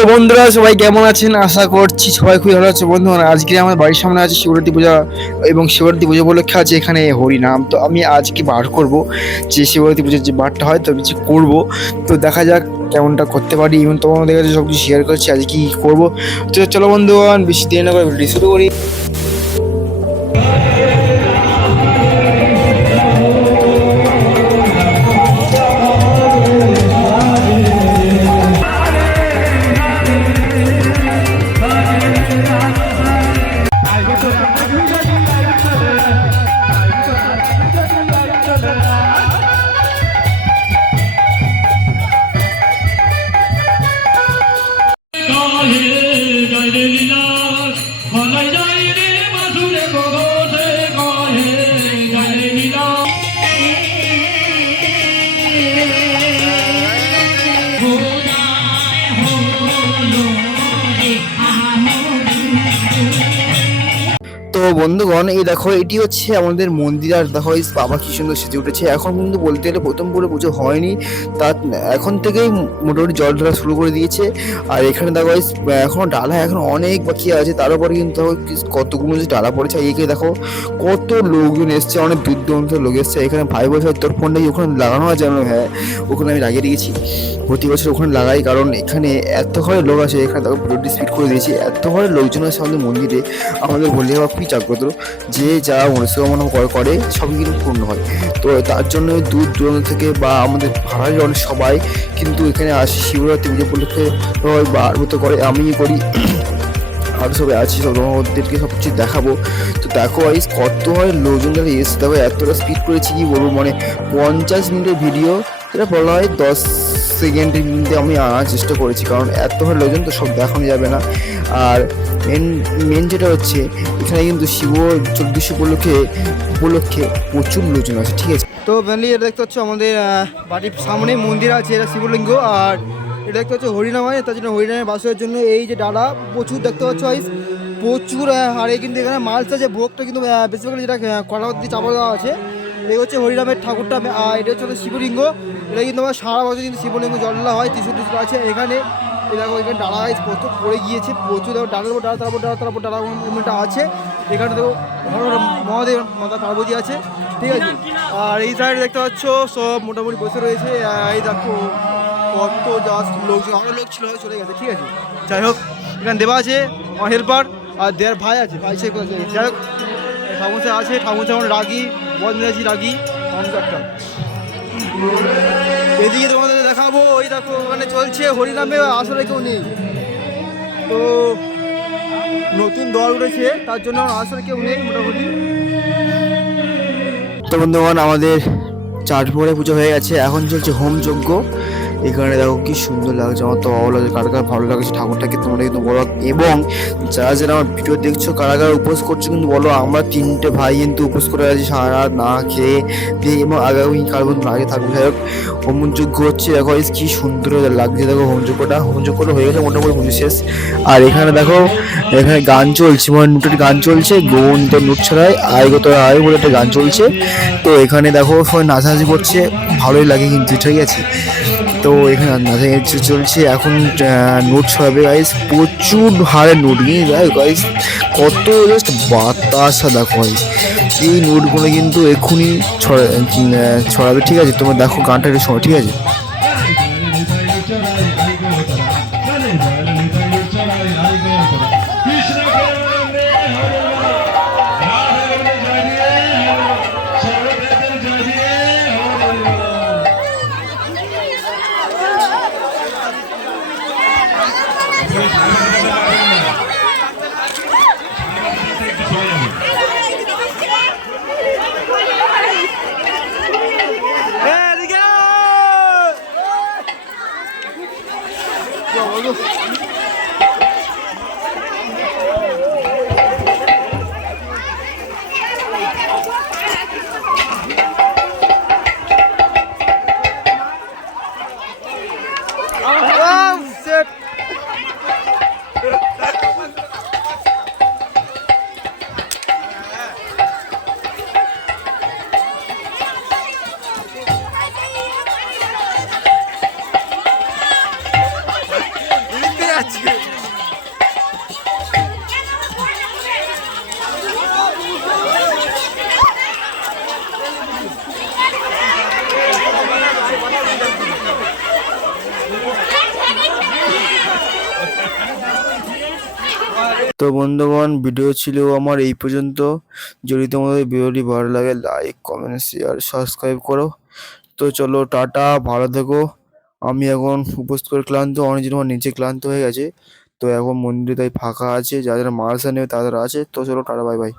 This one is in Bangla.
তো বন্ধুরা, সবাই কেমন আছেন? আশা করছি সবাই খুবই ভালো আছে বন্ধু আজকে আমার বাড়ির সামনে আছে শিবরাত্রি পূজা এবং শিবরাত্রি পুজো উপলক্ষে আছে এখানে হরিনাম তো আমি আজকে বার করব যে শিবরাত্রি পুজোর যে বারটা হয়, তো আমি যে করব, তো দেখা যাক কেমনটা করতে পারি। এবং তোমাদের কাছে সব কিছু শেয়ার করছি, আজকে কী করব। তো চলো বন্ধুগণ, বেশি দেরি না করে ভিডিও শুরু করি। বন্ধুগণ, এই দেখো, এটি হচ্ছে আমাদের মন্দির আর দেখো, এই বাবা কি সুন্দর সেজে উঠেছে। এখন কিন্তু বলতে গেলে প্রথম পুরো পুজো হয়নি। তার এখন থেকেই মোটামুটি জল ঢালা শুরু করে দিয়েছে। আর এখানে দেখো, এই, এখনও ডালা এখন অনেক বাকি আছে। তার উপরে কিন্তু দেখো কতগুলো যে ডালা পড়েছে। একে দেখো, কত লোকজন এসছে, অনেক দূর দূরান্ত লোক এসছে। এখানে ভাই বলছে তোর ফোনটা ওখানে লাগানো আছে আমি হ্যাঁ ওখানে আমি লাগিয়ে রেখেছি প্রতি বছর ওখানে লাগাই, কারণ এখানে এত ঘরে লোক আছে, এখানে দেখো ভিডিওটি স্পিড করে দিয়েছি। এত ঘরে লোকজন আছে আমাদের মন্দিরে। আমাদের বললে বাবা জাগ্রত যে যা মনস্কামনা করে- সবই কিন্তু পূর্ণ হয়। তো তার জন্য দূর দূরান্ত থেকে বা আমাদের ভাড়ার সবাই কিন্তু এখানে আসে শিবরাত্রি পুজো উপলক্ষে বা আরম্ভ করে। আমি করি আরও সবাই আছি, সব ওদেরকে সব কিছু দেখাবো। তো দেখো গাইস কত হয় লোকজন যারা এসে দেখো এতটা স্পিড করেছি কি বলব? মানে পঞ্চাশ মিনিটের ভিডিও এটা বলা হয় দশ সেকেন্ডের মধ্যে আমি আনার চেষ্টা করেছি কারণ এত লোকজন তো সব দেখানো যাবে না। আর মেন মেন যেটা হচ্ছে এখানে কিন্তু শিব চব্বিশ উপলক্ষে উপলক্ষে প্রচুর লোকজন আছে ঠিক আছে? তো ফ্যামিলি এটা দেখতে হচ্ছে আমাদের বাড়ির সামনে মন্দির আছে এটা শিবলিঙ্গ আর এটা দেখতে হচ্ছে হরিনাম হয় তার জন্য হরিনামের বাসের জন্য এই যে ডালা প্রচুর দেখতে পাচ্ছ guys, প্রচুর আহ, হারে কিন্তু এখানে মালসা যে ভোগটা কিন্তু বেসিক্যালি যেটা কলা দিয়ে চাপা দেওয়া আছে এই হচ্ছে হরিনামের ঠাকুরটা আর এটা হচ্ছে শিবলিঙ্গ। এটা কিন্তু আমার সারা বছর কিন্তু শিবলিঙ্গ জললা হয়, ত্রিশুল ত্রিশুল আছে এখানে। দেখো, এখানে ডালা কত পড়ে গিয়েছে, প্রচুর। দেখো, ডালার উপর ডালা তারপর ডালা তারপর ডালা মুভমেন্টটা আছে। এখানে দেখো মহাদেব, মাতা পার্বতী আছে। ঠিক আছে? আর এই সাইডে দেখতে পাচ্ছ, সব মোটামুটি বসে রয়েছে। এই দেখো, কত জাস্ট লোকজন অনেক লোক ছিল চলে গেছে। ঠিক আছে? যাই হোক, এখানে দেবা আছে আমার হেল্পার আর দেয়ার ভাই আছে, ভাই সে যাই হোক ঠাকুরসা আছে ঠাকুরসা এখন রাগি। বদমেরাজি রাগি ঠাকুরসা এদিকে তোমাদের দেখাবো, ওই দেখো ওখানে চলছে, হরিনামে আসলে কেউ নেই। তো নতুন দল উঠেছে, তার জন্য আসলে কেউ নেই মোটামুটি। তো বন্ধুগণ, আমাদের পরে পুজো হয়ে গেছে। এখন চলছে হোম যজ্ঞ এখানে দেখো কি সুন্দর লাগছে, আমার তো ভালো লাগছে। কার কার ভালো লাগছে ঠাকুরটাকে তোমরা কিন্তু বলো। এবং যারা যারা আমার ভিডিও দেখছ, কারা কারা উপোস করছ কিন্তু বলো, আমরা তিনটে ভাই কিন্তু উপোস করে আছি সারা না খেয়ে। এবং আগামী কাল পর্যন্ত আগে থাকবে। যাই হোক হোম যজ্ঞ হচ্ছে, দেখো কি সুন্দর লাগছে, দেখো হোম যজ্ঞটা হোম যজ্ঞটা হয়ে গেছে মোটামুটি পুজো শেষ। আর এখানে দেখো, এখানে গান চলছে মানে নুটের গান চলছে গোবন্ত নুট ছড়ায় আয়গত আয় বলে একটা গান চলছে। তো এখানে দেখো সবাই নাচানাচি করছে, ভালোই লাগে কিন্তু, ঠিক আছে? তো এখানে নাচানাচি চলছে। এখন নোট ছড়াবে গাইস প্রচুর হারে নোট নিয়ে যায় গাইস কত জাস্ট বাতাসা, দেখো গাইস এই নোটগুলো কিন্তু এক্ষুনি ছড়া ছড়াবে, ঠিক আছে? তোমার দেখো গানটা একটু ঠিক আছে? Oh. তো বন্ধুগণ ভিডিও ছিল আমার এই পর্যন্ত। যদি তোমাদের ভিডিওটি ভালো লাগে লাইক কমেন্ট শেয়ার সাবস্ক্রাইব করো। তো চলো, টাটা, ভালো থেকো। আমি এখন উপোস করে ক্লান্ত অনেকজন আমার নিচে ক্লান্ত হয়ে গেছে। তো এখন মন্দিরে তাই ফাঁকা আছে, যাদের মালসা নেবে তাদের আছে। তো চলো, টাটা বাই বাই